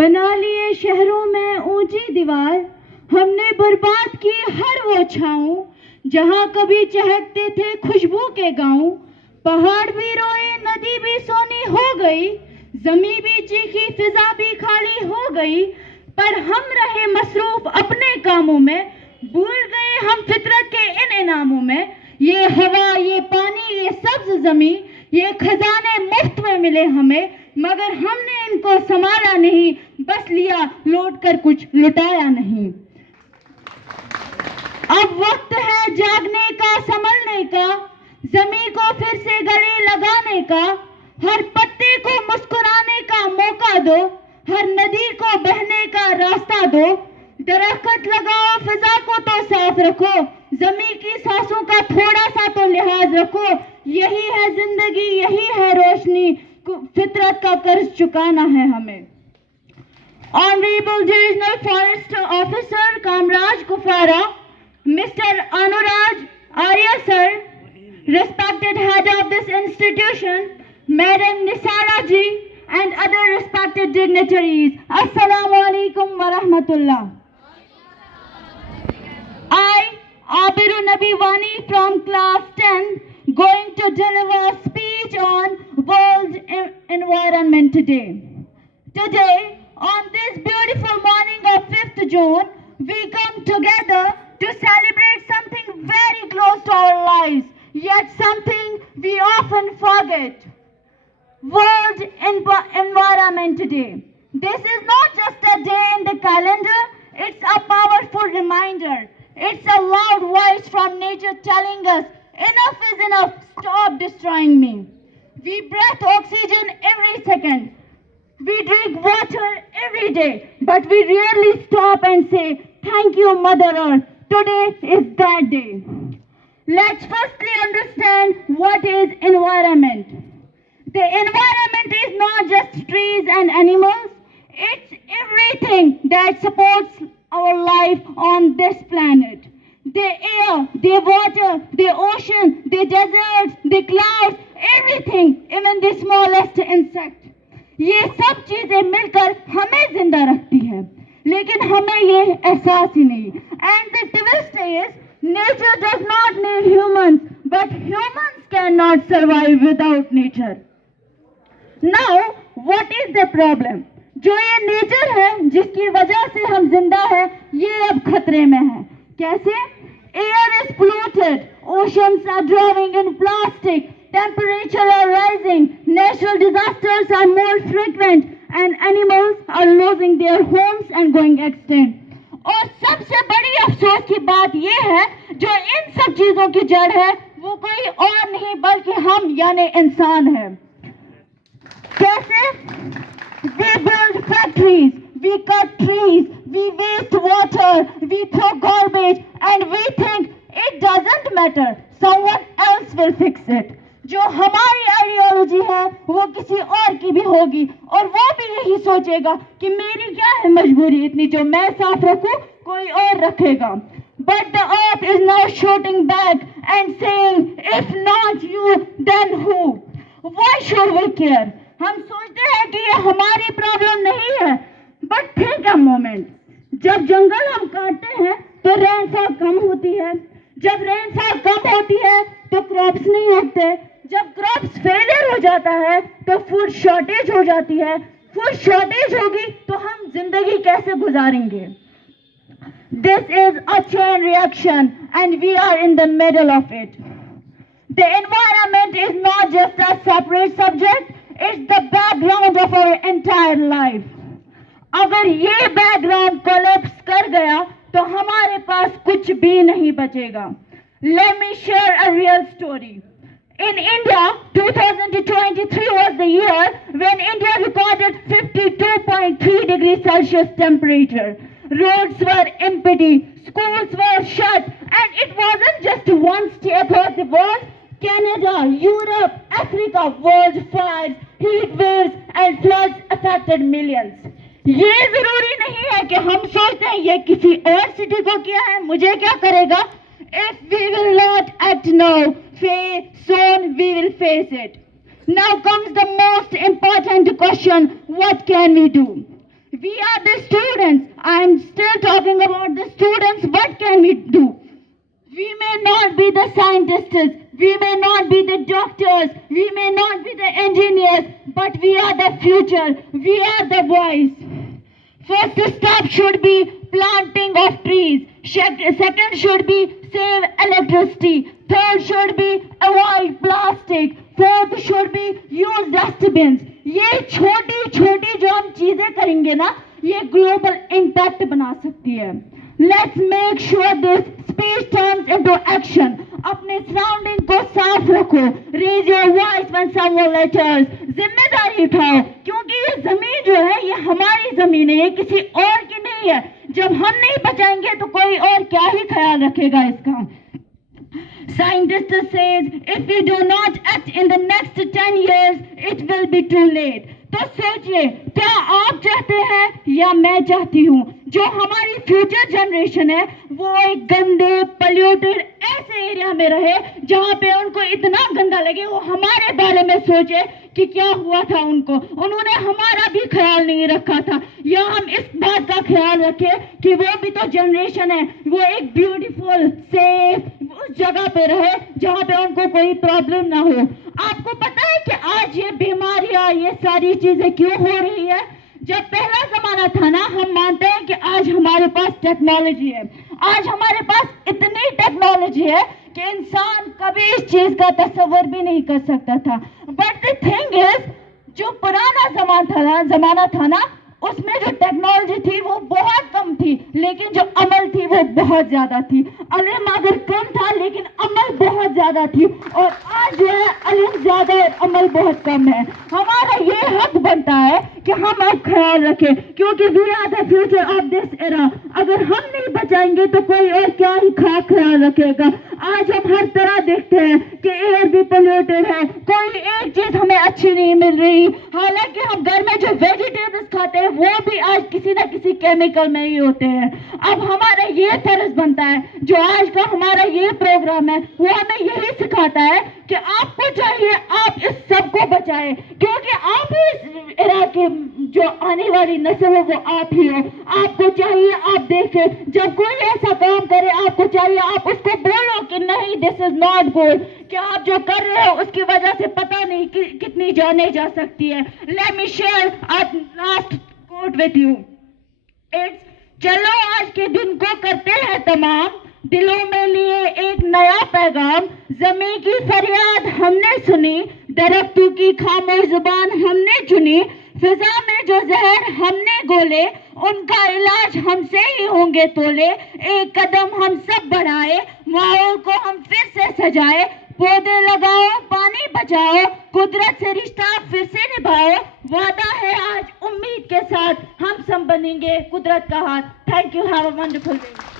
بنا لیے شہروں میں اونچی دیوار، ہم نے برباد کی ہر وہ چھاؤں جہاں کبھی چہکتے تھے خوشبو کے گاؤں. پہاڑ بھی روئے، ندی بھی سونی ہو گئی، زمیں بھی چیخی، فضا بھی خالی ہو گئی. پر ہم رہے مصروف اپنے کاموں میں، بھول گئے ہم فطرت کے ان انعاموں میں. یہ ہوا، یہ پانی، یہ سبز زمیں، یہ خزانے مفت میں ملے ہمیں، مگر ہم نے ان کو سنبھالا نہیں، بس لیا لوٹ کر کچھ لٹایا نہیں. اب وقت ہے جاگنے کا، سنبھلنے کا، زمیں کو پھر سے گلے لگانے کا. ہر پتے کو مسکرانے کا موقع دو، ہر ندی کو بہنے کا راستہ دو. درخت لگاؤ، فضا کو تو صاف رکھو، زمیں کی سانسوں کا تھوڑا سا تو لحاظ رکھو. یہی ہے زندگی، یہی ہے روشنی، فطرت کا قرض چکانا ہے ہمیں. Honorable Divisional Forest Officer Kamraj Kufara, Mr. Anuraj Arya sir, respected head of this institution, Madam Nisara ji, and other respected dignitaries. Assalamu alaikum wa rahmatullah. I, Abiru Nabi Wani from class 10, going to deliver a speech on World Environment Day. Today, on this beautiful morning of 5th June, we come together to celebrate something very close to our lives, yet something we often forget. World Environment Day. This is not just a day in the calendar, it's a powerful reminder. It's a loud voice from nature telling us, enough is enough, stop destroying me. We breathe oxygen every second. We drink water every day, but we rarely stop and say, thank you, Mother Earth. Today is that day. Let's firstly understand what is environment. The environment is not just trees and animals. It's everything that supports our life on this planet. The air, the water, the ocean, the deserts, the clouds, everything, even the smallest insect. یہ سب چیزیں مل کر ہمیں زندہ رکھتی ہیں، لیکن ہمیں یہ احساس ہی نہیں. And the twist is, nature does not need humans, but humans cannot survive without nature. Now, what is the problem? جو یہ نیچر ہے جس کی وجہ سے ہم زندہ ہیں، یہ اب خطرے میں ہے. کیسے؟ Air is polluted, oceans are drowning in plastic, temperature are rising, natural disasters are more frequent, and animals are losing their homes and going extinct. اور سب سے بڑی افسوس کی بات یہ ہے، جو ان سب چیزوں کی جڑ ہے وہ کوئی اور نہیں بلکہ ہم یعنی انسان ہے. کیسے؟ We build factories, we cut trees, we waste water, we throw garbage, and we think it doesn't matter, someone else will fix it. جو ہماری آئیڈیالوجی ہے وہ کسی اور کی بھی ہوگی، اور وہ بھی یہی سوچے گا کہ میری کیا ہے مجبوری اتنی، جو میں صاف رکھوں کوئی اور رکھے گا. But the earth is now shooting back and saying, if not you, then who? Why should we care? ہم سوچتے ہیں کہ یہ ہماری پرابلم نہیں ہے. بٹ ٹھیک ہے مومنٹ، جب جنگل ہم کاٹتے ہیں تو رین فال کم ہوتی ہے، جب رین فال کم ہوتی ہے تو کراپس نہیں اگتے، جب کراپس فیلئر ہو جاتا ہے تو فوڈ شارٹیج ہو جاتی ہے، فوڈ شارٹیج ہوگی تو ہم زندگی کیسے گزاریں گے؟ This is a chain reaction and we are in the middle of it. The environment is not just a separate subject, it's the background of our entire life. اگر یہ بیک گراؤنڈ کولیپس کر گیا تو ہمارے پاس کچھ بھی نہیں بچے گا. Let me share a real story. In India, 2023 was the year when India recorded 52.3 degrees Celsius temperature. Roads were empty, schools were shut, and it wasn't just one state across the world. Canada, Europe, Africa, world fires, heat waves, and floods affected millions. یہ ضروری نہیں ہے کہ ہم سوچتے ہیں یہ کسی اور سٹی کو کیا ہے، مجھے کیا کرے گا. If we will not act now, soon we will face it. Now comes the most important question, what can we do? We are the students. I'm still talking about the students. What can we do? We may not be the scientists, we may not be the doctors, we may not be the engineers, but we are the future. We are the voice. First step should be planting of trees. Second should be save electricity. Third should be avoid plastic. Fourth should be use dustbins. یہ چھوٹی چھوٹی جو ہم چیزیں کریں گے نا یہ گلوبل امپیکٹ بنا سکتی ہے. Let's make sure this speech turns into action. اپنے سراؤنڈنگ کو صاف رکھو. Raise your voice when someone litters. ذمہ داری اٹھاؤ کیونکہ یہ زمین جو ہے یہ ہماری زمین ہے, یہ کسی اور کی نہیں ہے. جب ہم نہیں بچائیں گے تو کوئی اور کیا ہی خیال رکھے گا اس کا. Scientist says if we do not act in the next 10 years, it will be too late. تو سوچئے کیا آپ چاہتے ہیں یا میں چاہتی ہوں جو ہماری فیوچر جنریشن ہے وہ ایک گندے پلیوٹڈ ایسے ایریا میں رہے جہاں پہ ان کو اتنا گندا لگے وہ ہمارے بارے میں سوچے کہ کیا ہوا تھا ان کو, انہوں نے ہمارا بھی خیال نہیں رکھا تھا. یا ہم اس بات کا خیال رکھیں کہ وہ بھی تو جنریشن ہے, وہ ایک بیوٹیفل سیف اس جگہ پہ رہے جہاں پہ ان کو کوئی پرابلم نہ ہو. آپ کو پتا ہے کہ آج یہ بیماریاں یہ ساری چیزیں کیوں ہو رہی ہے؟ جب پہلا زمانہ تھا نا ہم مانتے ہیں کہ آج ہمارے پاس ٹیکنالوجی ہے, آج ہمارے پاس اتنی ٹیکنالوجی ہے کہ انسان کبھی اس چیز کا تصور بھی نہیں کر سکتا تھا. بٹ دی تھنگ از جو پرانا زمانہ تھا نا اس میں جو ٹیکنالوجی تھی وہ بہت کم تھی لیکن جو عمل تھی وہ بہت زیادہ تھی. علم اگر کم تھا لیکن عمل بہت زیادہ تھی, اور آج جو ہے علم زیادہ اور عمل بہت کم ہے. ہمارا یہ حق بنتا ہے کہ ہم اب خیال رکھیں کیونکہ we are the future of this era. اگر ہم نہیں بچائیں گے تو کوئی اور کیا ہی خیال رکھے گا. آج ہم ہر طرح دیکھتے ہیں کہ ایئر بھی پولیوٹڈ ہے, کوئی ایک چیز ہمیں اچھی نہیں مل رہی. حالانکہ ہم گھر میں جو ویجیٹیبلس کھاتے ہیں وہ بھی آج کسی نہ کسی کیمیکل میں ہی ہوتے ہیں. اب ہمارا یہ فرض بنتا ہے جو آج کا ہمارا یہ پروگرام ہے وہ ہمیں یہی سکھاتا ہے کہ آپ کو چاہیے آپ اس سب کو بچائیں کیونکہ آپ ہی اس ایرا کی جو آنے والی نسل ہے وہ آپ ہی ہو. آپ کو چاہیے آپ دیکھیں جب کوئی ایسا کام کرے آپ کو چاہیے آپ اس کو بولو کہ نہیں دس از ناٹ گڈ, کہ آپ جو کر رہے ہو اس کی وجہ سے پتہ نہیں کتنی جانیں جا سکتی ہے. Let me share last quote with you. چلو آج کے دن کو کرتے ہیں تمام, دلوں میں لیے ایک نیا پیغام. زمین کی فریاد ہم نے سنی, درختوں کی خاموش زبان ہم نے چنی. فضا میں جو زہر ہم نے گولے ان کا علاج ہم سے ہی ہوں گے تولے. ایک قدم ہم سب بڑھائے, ماحول کو ہم پھر سے سجائے. پودے لگاؤ, پانی بچاؤ, قدرت سے رشتہ پھر سے نبھاؤ. وعدہ ہے آج امید کے ساتھ ہم سب بنیں گے قدرت کا ہاتھ. Thank you, have a wonderful day.